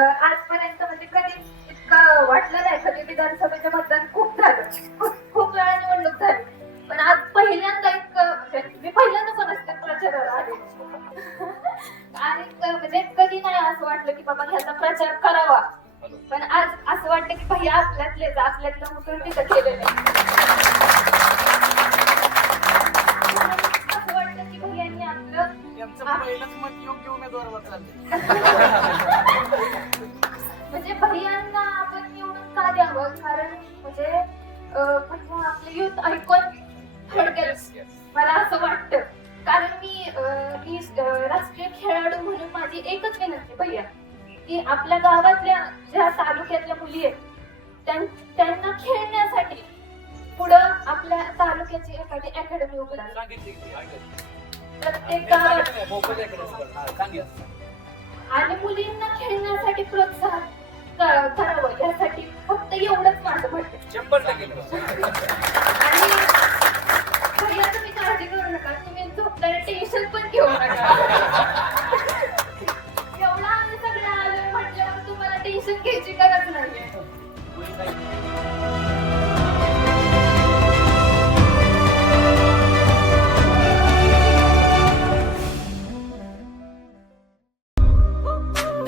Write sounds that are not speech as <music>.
आजपर्यंत म्हणजे कधी इतकं वाटलं नाही. कधी विधानसभेचे मतदान खूप झालं. खूप खूप वेळा निवडणूक झाली. पण आज पहिल्यांदा इतकं म्हणजे मी पहिल्यांदा पण असते प्रचाराला आले. आणि म्हणजे कधी नाही असं वाटलं की बाबा ह्याचा प्रचार करावा. पण आज असं वाटतं की भाई आपल्यातलेच आपल्यातलं मुलं तिथं केलेलं आहे. असं वाटतं की भैयांनी आपलं यांचं पहिलंच मत योग्य उमेदवाराला <laughs> म्हणजे भैयांना आपण निवडून का द्यावं? कारण म्हणजे भैया आपले युथ ऐकून थोडक्यात मला असं वाटतं. कारण मी मी राष्ट्रीय खेळाडू म्हणून माझी एकच विनंती भैया की आपल्या गावातल्या ज्या तालुक्यातल्या मुली आहेत त्यां- त्यांना खेळण्यासाठी पुढं आपल्या तालुक्याची एखादी अकॅडमी उघडा प्रत्येक गावात आणि मुलींना क- करावं यासाठी फक्त एवढंच माझं म्हणणं आहे. शंभर टक्के आणि भैया तुम्ही काळजी करू नका. तुम्ही झोपताना टेन्शन पण घेऊ नका. एवढा आम्ही सगळे आलोय म्हटल्यावर तुम्हाला टेन्शन घ्यायची गरज नाहीये.